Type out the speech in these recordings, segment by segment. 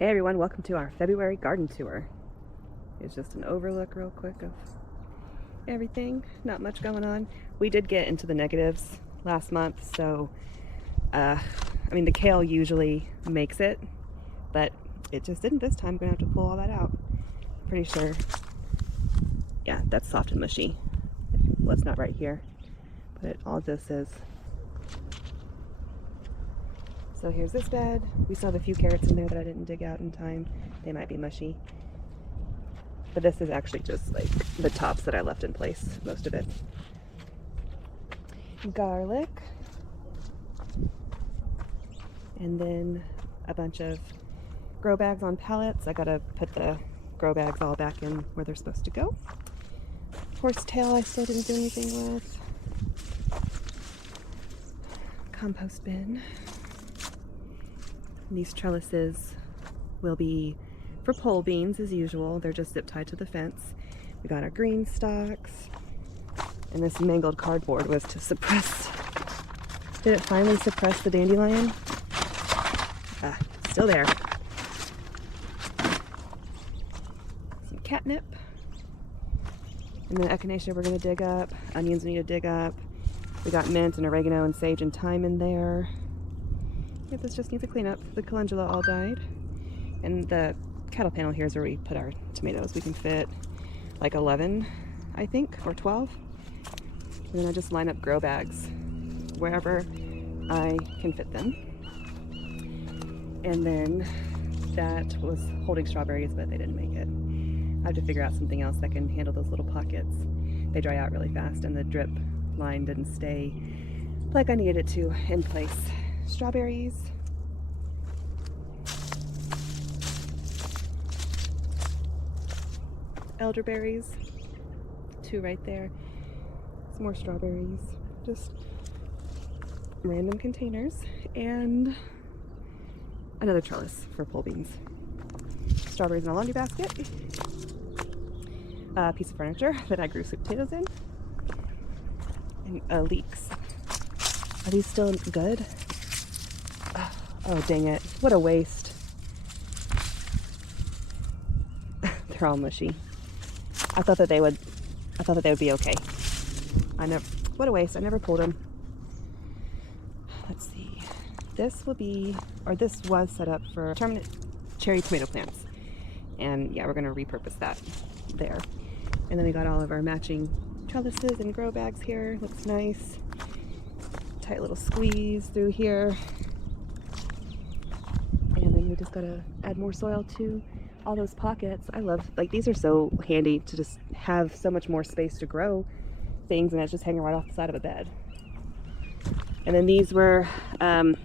Hey everyone, welcome to our February garden tour. It's just an overlook real quick of everything. Not much going on. We did get into the negatives last month, so the kale usually makes it, but it just didn't this time. I'm gonna have to pull all that out. Pretty sure. Yeah, that's soft and mushy. Well, it's not right here, but all this is. So here's this bed. We still have a few carrots in there that I didn't dig out in time. They might be mushy. But this is actually just like the tops that I left in place, most of it. Garlic. And then a bunch of grow bags on pallets. I gotta put the grow bags all back in where they're supposed to go. Horsetail I still didn't do anything with. Compost bin. These trellises will be for pole beans as usual. They're just zip tied to the fence. We got our green stalks. And this mangled cardboard was to suppress. Did it finally suppress the dandelion? Still there. Some catnip. And then echinacea we're going to dig up. Onions we need to dig up. We got mint and oregano and sage and thyme in there. Yep, this just needs a cleanup. The calendula all died. And the cattle panel here is where we put our tomatoes. We can fit like 11, I think, or 12. And then I just line up grow bags wherever I can fit them. And then that was holding strawberries, but they didn't make it. I have to figure out something else that can handle those little pockets. They dry out really fast, and the drip line didn't stay like I needed it to in place. Strawberries. Elderberries. 2 right there. Some more strawberries. Just random containers. And another trellis for pole beans. Strawberries in a laundry basket. A piece of furniture that I grew sweet potatoes in. And leeks. Are these still good? Oh, dang it. What a waste. They're all mushy. I thought that they would be okay. What a waste. I never pulled them. Let's see. This was set up for permanent cherry tomato plants. And yeah, we're going to repurpose that there. And then we got all of our matching trellises and grow bags here. Looks nice. Tight little squeeze through here. And then we just gotta add more soil to all those pockets. I love, like, these are so handy to just have so much more space to grow things, and it's just hanging right off the side of a bed. And then these were the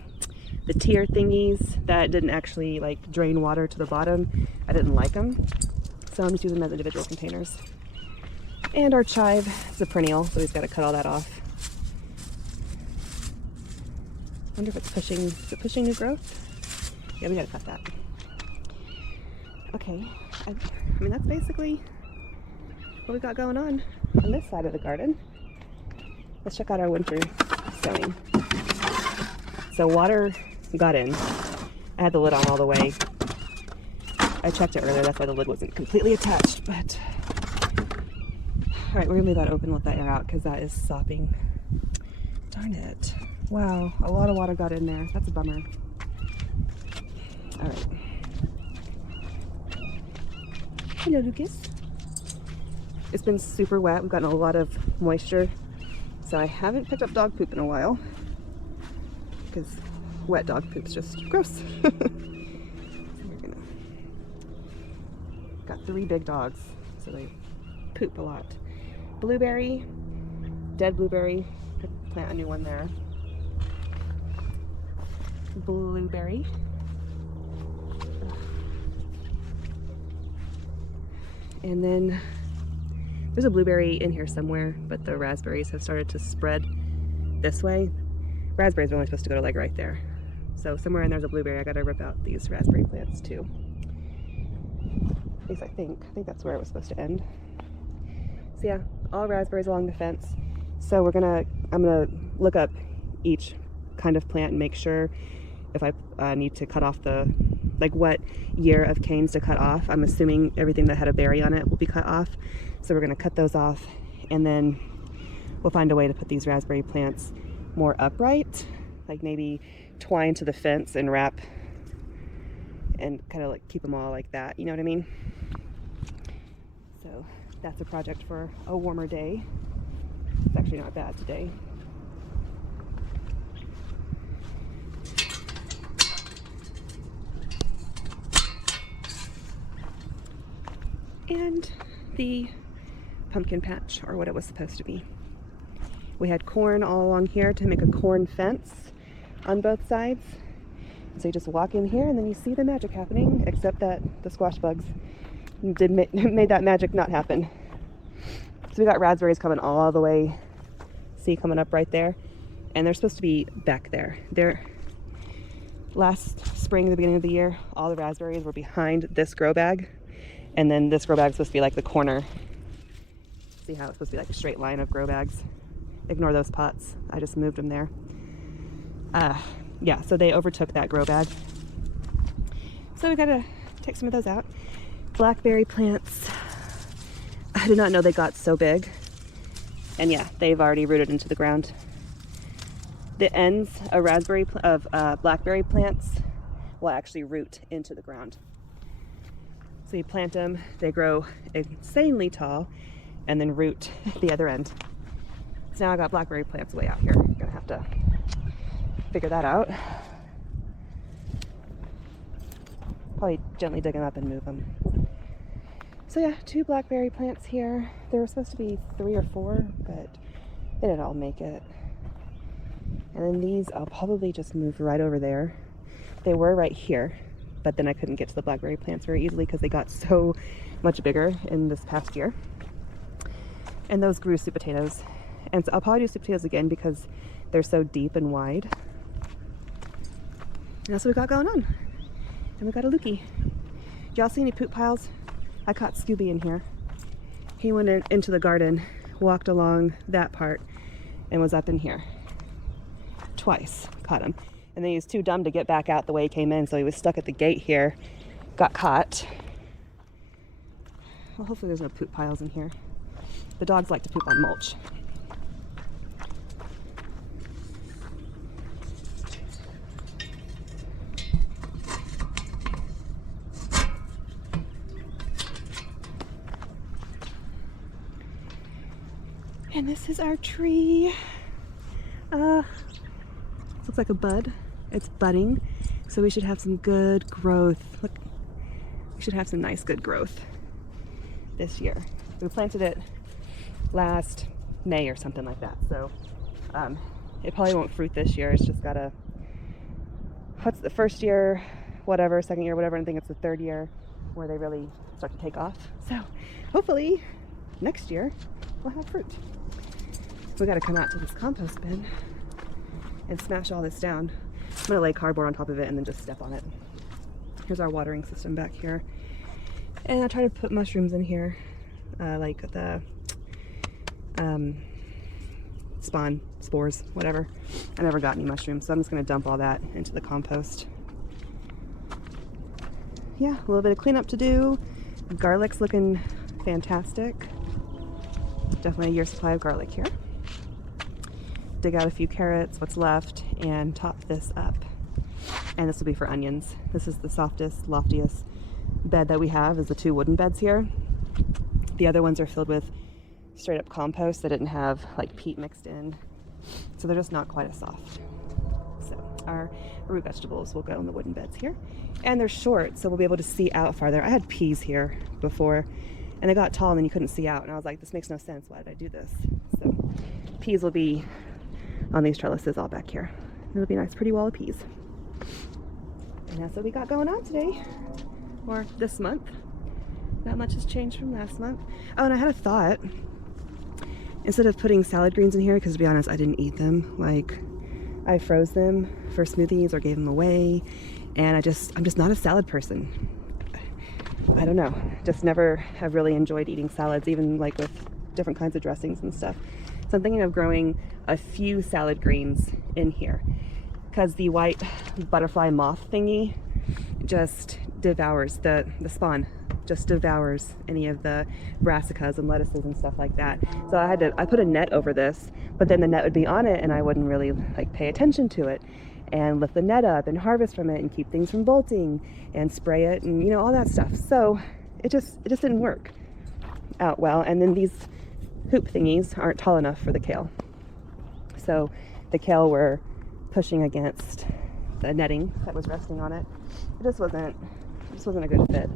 tier thingies that didn't actually like drain water to the bottom. I didn't like them, so I'm just using them as individual containers. And our chive is a perennial, so we've got to cut all that off. Wonder if is it pushing new growth? Yeah, we gotta cut that. Okay, that's basically what we got going on this side of the garden. Let's check out our winter sowing. So water got in. I had the lid on all the way. I checked it earlier, that's why the lid wasn't completely attached, but all right, we're gonna leave that open, let that air out, because that is sopping. Darn it. Wow, a lot of water got in there. That's a bummer. All right. Hello, Lucas. It's been super wet. We've gotten a lot of moisture, so I haven't picked up dog poop in a while because wet dog poop's just gross. Got 3 big dogs, so they poop a lot. Blueberry, dead blueberry. Could plant a new one there. Blueberry. And then there's a blueberry in here somewhere, but the raspberries have started to spread this way. Raspberries are only supposed to go to like right there. So somewhere in there's a blueberry. I gotta rip out these raspberry plants too. At least I think that's where it was supposed to end. So yeah, all raspberries along the fence. So I'm gonna look up each kind of plant and make sure if I need to cut off the like what year of canes to cut off. I'm assuming everything that had a berry on it will be cut off. So we're gonna cut those off, and then we'll find a way to put these raspberry plants more upright, like maybe twine to the fence and wrap and kind of like keep them all like that, you know what I mean? So that's a project for a warmer day. It's actually not bad today. And the pumpkin patch, or what it was supposed to be. We had corn all along here to make a corn fence on both sides. So you just walk in here and then you see the magic happening, except that the squash bugs made that magic not happen. So we got raspberries coming all the way, see, coming up right there. And they're supposed to be back there. Last spring, the beginning of the year, all the raspberries were behind this grow bag. And then this grow bag is supposed to be like the corner. See how it's supposed to be like a straight line of grow bags. Ignore those pots. I just moved them there. Yeah, so they overtook that grow bag. So we gotta take some of those out. Blackberry plants. I did not know they got so big. And yeah, they've already rooted into the ground. The ends of blackberry plants will actually root into the ground. So you plant them, they grow insanely tall, and then root the other end. So now I got blackberry plants way out here. I'm gonna have to figure that out. Probably gently dig them up and move them. So yeah, 2 blackberry plants here. There were supposed to be 3 or 4, but they didn't all make it. And then these I'll probably just move right over there. They were right here, but then I couldn't get to the blackberry plants very easily because they got so much bigger in this past year. And those grew sweet potatoes. And so I'll probably do sweet potatoes again because they're so deep and wide. And that's what we got going on. And we got a lookie. Did y'all see any poop piles? I caught Scooby in here. He went into the garden, walked along that part, and was up in here. Twice, caught him. And then he was too dumb to get back out the way he came in, so he was stuck at the gate here, got caught. Well, hopefully there's no poop piles in here. The dogs like to poop on mulch. And this is our tree. Looks like a bud. It's budding, so we should have some good growth. Look, we should have some nice good growth this year. We planted it last May or something like that, so it probably won't fruit this year. It's just got what's the first year, whatever, second year, whatever, and I think it's the third year where they really start to take off. So hopefully next year we'll have fruit. We gotta come out to this compost bin and smash all this down. I'm gonna lay cardboard on top of it and then just step on it. Here's our watering system back here. And I try to put mushrooms in here, like the spawn, spores, whatever. I never got any mushrooms, so I'm just gonna dump all that into the compost. Yeah, a little bit of cleanup to do. Garlic's looking fantastic. Definitely a year's supply of garlic here. Dig out a few carrots, what's left, and top this up. And this will be for onions. This is the softest, loftiest bed that we have, is the 2 wooden beds here. The other ones are filled with straight up compost that didn't have like peat mixed in. So they're just not quite as soft. So our root vegetables will go in the wooden beds here. And they're short, so we'll be able to see out farther. I had peas here before, and they got tall and then you couldn't see out. And I was like, this makes no sense. Why did I do this? So peas will be on these trellises all back here. It'll be a nice pretty wall of peas. And that's what we got going on today, or this month. Not much has changed from last month. Oh, and I had a thought. Instead of putting salad greens in here, because to be honest, I didn't eat them. Like, I froze them for smoothies or gave them away. And I'm just not a salad person. I don't know. Just never have really enjoyed eating salads, even like with different kinds of dressings and stuff. So I'm thinking of growing a few salad greens in here, because the white butterfly moth thingy just devours the spawn, just devours any of the brassicas and lettuces and stuff like that. So I put a net over this, but then the net would be on it and I wouldn't really like pay attention to it and lift the net up and harvest from it and keep things from bolting and spray it and, you know, all that stuff. So it just didn't work out well. And then these hoop thingies aren't tall enough for the kale. So the kale were pushing against the netting that was resting on it. It just wasn't a good fit.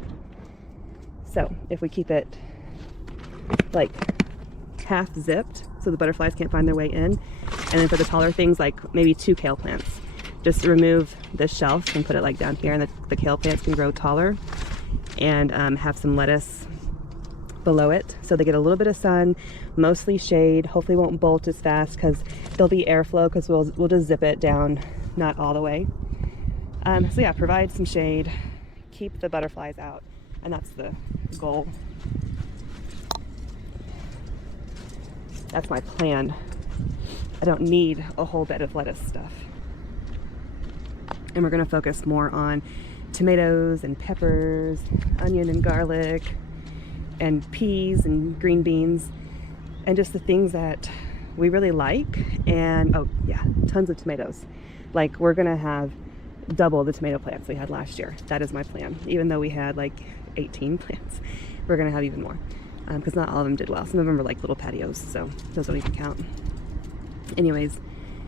So if we keep it like half zipped so the butterflies can't find their way in, and then for the taller things, like maybe 2 kale plants, just remove this shelf and put it like down here, and the kale plants can grow taller, and have some lettuce below it so they get a little bit of sun, mostly shade. Hopefully won't bolt as fast because there'll be airflow, because we'll just zip it down, not all the way. So yeah, provide some shade, keep the butterflies out, and that's the goal. That's my plan. I don't need a whole bed of lettuce stuff. And we're going to focus more on tomatoes and peppers, onion and garlic, and peas and green beans, and just the things that we really like. And oh yeah, tons of tomatoes. Like, we're gonna have double the tomato plants we had last year. That is my plan. Even though we had like 18 plants, we're gonna have even more, because not all of them did well. Some of them were like little patios, so those don't even count. Anyways,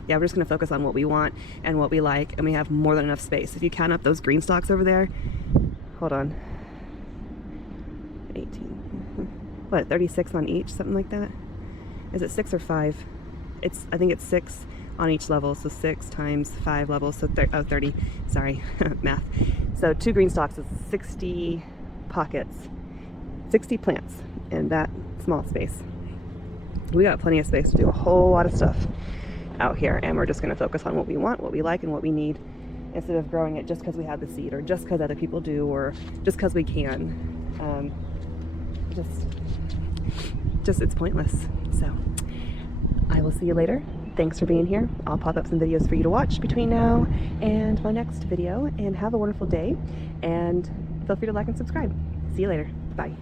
yeah, we're just gonna focus on what we want and what we like, and we have more than enough space. If you count up those green stalks over there, hold on, 18, what, 36 on each, something like that? Is it 6 or 5? I think it's 6 on each level, so 6 times 5 levels, so 30, sorry, math. So 2 green stalks is 60 pockets, 60 plants in that small space. We got plenty of space to do a whole lot of stuff out here, and we're just going to focus on what we want, what we like, and what we need, instead of growing it just because we have the seed, or just because other people do, or just because we can. Just it's pointless. So I will see you later. Thanks for being here. I'll pop up some videos for you to watch between now and my next video, and have a wonderful day, and feel free to like and subscribe. See you later. Bye.